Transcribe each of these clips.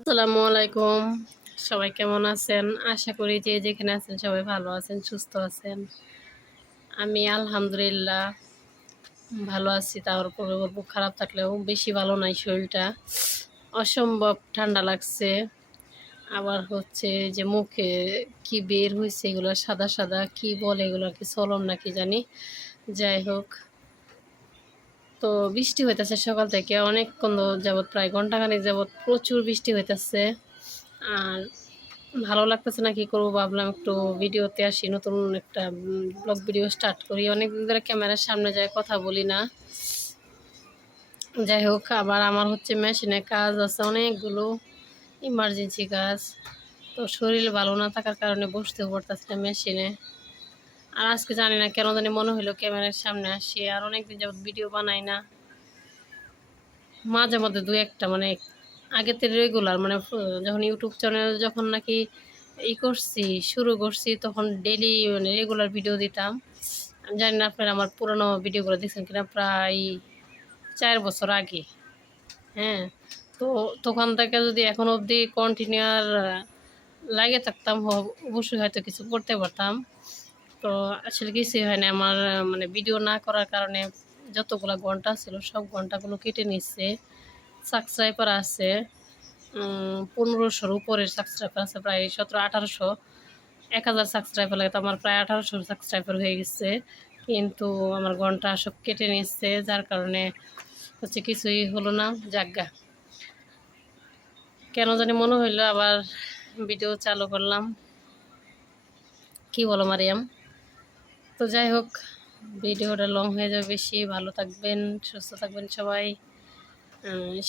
আসসালামু আলাইকুম, সবাই কেমন আছেন? আশা করি যে যেখানে আছেন সবাই ভালো আছেন, সুস্থ আছেন। আমি আলহামদুলিল্লাহ ভালো আছি। তারপরে বলবো খারাপ থাকলেও বেশি ভালো নাই, শরীরটা অসম্ভব ঠান্ডা লাগছে। আবার হচ্ছে যে মুখে কি বের হয়েছে, এগুলো সাদা সাদা কি বলে, এগুলো কি চলম নাকি জানি। যাই হোক, তো বৃষ্টি হইতেছে সকাল থেকে অনেকক্ষণ যাবৎ, প্রায় ঘন্টাখানেক যাবৎ প্রচুর বৃষ্টি হইতেছে। আর ভালো লাগতেছে না, কি করবো ভাবলাম একটু ভিডিওতে আসি, নতুন একটা ব্লগ ভিডিও স্টার্ট করি। অনেকদিন ধরে ক্যামেরার সামনে যায় কথা বলি না। যাই হোক, আবার আমার হচ্ছে মেশিনে কাজ আছে অনেকগুলো, ইমার্জেন্সি কাজ। তো শরীর ভালো না থাকার কারণে বসতেও পড়তেছে না মেশিনে। আর আজকে জানি না কেন জানি মনে হলো ক্যামেরার সামনে আসি। আর অনেকদিন যাবত ভিডিও বানাই না, মাঝে মধ্যে দু একটা, মানে আগে তো রেগুলার, মানে যখন ইউটিউব চ্যানেল যখন নাকি শুরু করছি তখন ডেলি মানে রেগুলার ভিডিও দিতাম। আমি জানি না আপনারা আমার পুরোনো ভিডিওগুলো দেখছেন কিনা, প্রায় 4 বছর আগে। হ্যাঁ, তো তখন থেকে যদি এখন অবধি কন্টিনিউ আর লাগে থাকতাম, অবশ্যই হয়তো কিছু করতে পারতাম। তো আসলে কিছুই হয় না আমার, মানে ভিডিও না করার কারণে যতগুলো ঘন্টা ছিল সব ঘন্টাগুলো কেটে নিচ্ছে। সাবস্ক্রাইবার আছে 1500-র উপরের সাবস্ক্রাইবার আছে, প্রায় 1700-1800। 1000 সাবস্ক্রাইবার লাগে, তো আমার প্রায় 1800 সাবস্ক্রাইবার হয়ে গেছে। কিন্তু আমার ঘন্টা সব কেটে নিচ্ছে, যার কারণে হচ্ছে কিছুই হলো না। যাজ্ঞা কেন জানি মনে হইলো আবার ভিডিও চালু করলাম। কি বলো মারিয়াম? তো যাই হোক, ভিডিওটা লং হয়ে যাবে বেশি। ভালো থাকবেন, সুস্থ থাকবেন সবাই,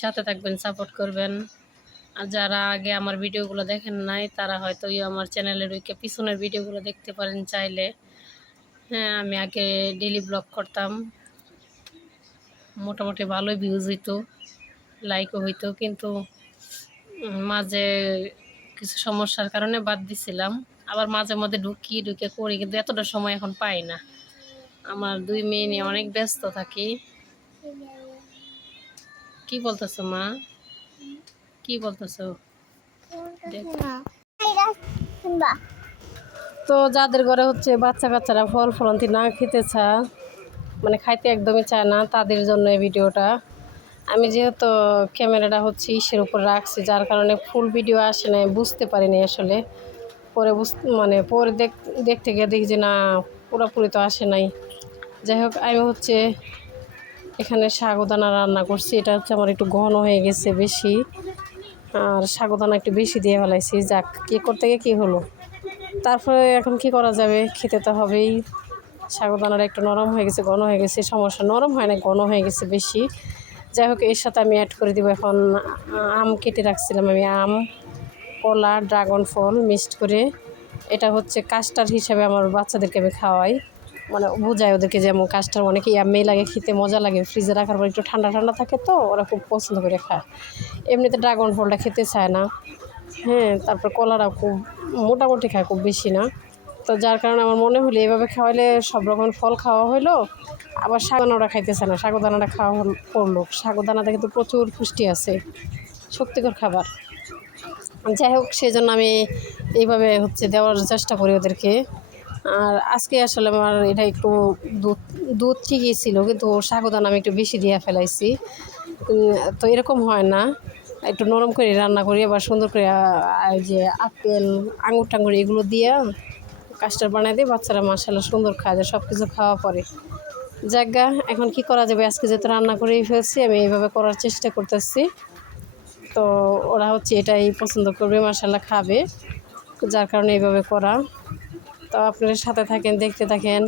সাথে থাকবেন, সাপোর্ট করবেন। আর যারা আগে আমার ভিডিওগুলো দেখেন নাই তারা হয়তো আমার চ্যানেলের পিছনের ভিডিওগুলো দেখতে পারেন চাইলে। হ্যাঁ, আমি আগে ডেইলি ব্লগ করতাম, মোটামুটি ভালোই ভিউজ হইতো, লাইকও হইতো, কিন্তু মাঝে কিছু সমস্যার কারণে বাদ দিছিলাম। আবার মাঝে মধ্যে ঢুকে করি, কিন্তু এতটা সময় এখন পাই না। আমার 2 মেয়ে নিয়ে অনেক ব্যস্ত থাকি। কি বলতেছো মা? কি বলতেছো? তো যাদের ঘরে হচ্ছে বাচ্চা কাচ্চারা ফল ফলন্তি না খেতে চায়, মানে খাইতে একদমই চায় না, তাদের জন্য এই ভিডিওটা। আমি যেহেতু ক্যামেরাটা হচ্ছে ইসের উপর রাখছি, যার কারণে ফুল ভিডিও আসে না, বুঝতে পারিনি আসলে। পরে পরে দেখতে গিয়ে দেখি যে না, পুরোপুরি তো আসে নাই। যাই হোক, আমি হচ্ছে এখানে সাগুদানা রান্না করছি। এটা হচ্ছে আমার একটু ঘন হয়ে গেছে বেশি, আর সাগুদানা একটু বেশি দিয়ে ফেলাইছি। যাক, কী করতে গিয়ে কী হলো। তারপরে এখন কি করা যাবে, খেতে তো হবেই। সাগুদানাটা একটু নরম হয়ে গেছে, ঘন হয়ে গেছে, সমস্যা, নরম হয় না, ঘন হয়ে গেছে বেশি। যাই হোক, এর সাথে আমি অ্যাড করে দিব এখন আম কেটে রাখছিলাম আমি, আম, কলা, ড্রাগন ফল মিক্সড করে। এটা হচ্ছে কাস্টার্ড হিসাবে আমার বাচ্চাদেরকে আমি খাওয়াই, মানে বোঝাই ওদেরকে যেমন কাস্টার্ড অনেক ইয়াম্মি লাগে, খেতে মজা লাগে। ফ্রিজে রাখার পর একটু ঠান্ডা ঠান্ডা থাকে, তো ওরা খুব পছন্দ করে খায়। এমনিতে ড্রাগন ফলটা খেতে চায় না। হ্যাঁ, তারপর কলাটাও খুব মোটামুটি খায়, খুব বেশি না। তো যার কারণে আমার মনে হলো এভাবে খাওয়াইলে সব রকম ফল খাওয়া হলো। আবার সাগুদানাটা খাইতেছে না, সাগুদানাটা খাওয়া করলো। সাগুদানাতে কিন্তু প্রচুর পুষ্টি আছে, শক্তিকর খাবার। যাই হোক, সেই জন্য আমি এইভাবে হচ্ছে দেওয়ার চেষ্টা করি ওদেরকে। আর আজকে আসলে আমার এটা একটু দুধ দুধ ঠিকই ছিল, কিন্তু সাগুদানা আমি একটু বেশি দিয়ে ফেলাইছি। তো এরকম হয় না, একটু নরম করে রান্না করি, আবার সুন্দর করে যে আপেল, আঙুর টাঙ্গুর এগুলো দিয়ে কাস্টার্ড বানাই দিই। বাচ্চারা মাশাআল্লাহ সুন্দর খায়, যায় সব কিছু খাওয়া পরে। জায়গা এখন কি করা যাবে, আজকে যেহেতু রান্না করেই ফেলছি, আমি এইভাবে করার চেষ্টা করতেছি। তো ওরা হচ্ছে এটাই পছন্দ করবে, মাশাআল্লাহ খাবে, যার কারণে এইভাবে করা। তো আপনারা সাথে থাকেন, দেখতে থাকেন।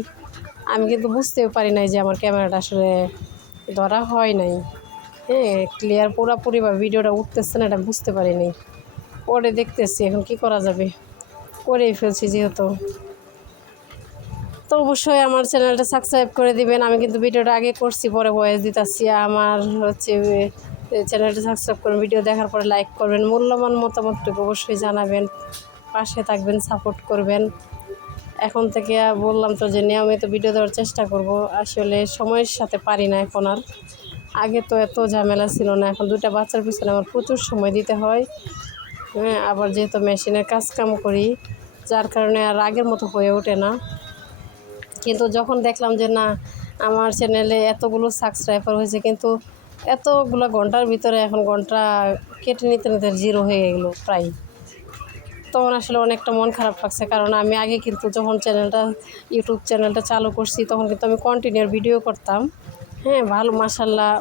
আমি কিন্তু বুঝতেও পারি নাই যে আমার ক্যামেরাটা আসলে ধরা হয় নাই। হ্যাঁ, ক্লিয়ার পুরোপুরিভাবে ভিডিওটা উঠতেছে না, এটা বুঝতে পারিনি। পরে দেখতেছি এখন কি করা যাবে, করেই ফেলছি যেহেতু। তো অবশ্যই আমার চ্যানেলটা সাবস্ক্রাইব করে দিবেন। আমি কিন্তু ভিডিওটা আগে করছি, পরে ভয়েস দিতেছি। আমার হচ্ছে চ্যানেলটা সাবস্ক্রাইব করুন, ভিডিও দেখার পরে লাইক করবেন, মূল্যবান মতামতটুকু অবশ্যই জানাবেন, পাশে থাকবেন, সাপোর্ট করবেন। এখন থেকে বললাম তো যে নিয়মিত ভিডিও দেওয়ার চেষ্টা করব। আসলে সময়ের সাথে পারি না এখন আর। আগে তো এত ঝামেলা ছিল না, এখন দুইটা বাচ্চার পিছনে আমার প্রচুর সময় দিতে হয়। হ্যাঁ, আবার যেহেতু মেশিনের কাজকাম করি, যার কারণে আর আগের মতো হয়ে ওঠে না। কিন্তু যখন দেখলাম যে না, আমার চ্যানেলে এতগুলো সাবস্ক্রাইবার হয়েছে, কিন্তু এতগুলো ঘন্টার ভিতরে এখন ঘন্টা কেটে নিতে নিতে জিরো হয়ে গেলো প্রায়, তখন আসলে অনেকটা মন খারাপ লাগছে। কারণ আমি আগে কিন্তু যখন ইউটিউব চ্যানেলটা চালু করছি, তখন কিন্তু আমি কন্টিনিউ ভিডিও করতাম। হ্যাঁ, ভালো মাশাআল্লাহ,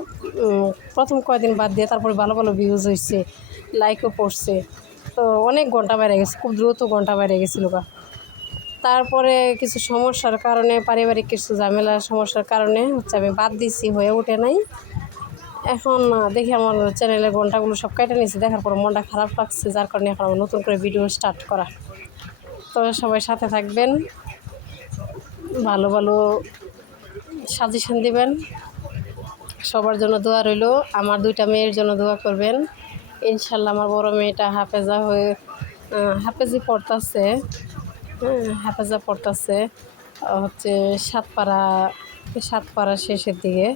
প্রথম কয়েকদিন বাদ দিয়ে তারপরে ভালো ভালো ভিউজ হয়েছে, লাইকও পড়ছে। তো অনেক ঘন্টা বেড়ে গেছে, খুব দ্রুত ঘন্টা বেড়ে গেছিলো গা। তারপরে কিছু সমস্যার কারণে, পারিবারিক কিছু ঝামেলার সমস্যার কারণে হচ্ছে আমি বাদ দিছি, হয়ে ওঠে নাই। এখন দেখি আমার চ্যানেলের ঘন্টাগুলো সব কেটে নিয়েছি, দেখার পর মনটা খারাপ লাগছে, যার কারণে এখন আমার নতুন করে ভিডিও স্টার্ট করা। তো সবাই সাথে থাকবেন, ভালো ভালো সাজেশন দিবেন, সবার জন্য দোয়া রইল। আমার দুইটা মেয়ের জন্য দোয়া করবেন। ইনশাল্লাহ আমার বড় মেয়েটা হাফেজা হয়ে হাফেজি পড়তেছে। হ্যাঁ, হাফেজা পড়তেছে হচ্ছে সাতপাড়া শেষের দিকে।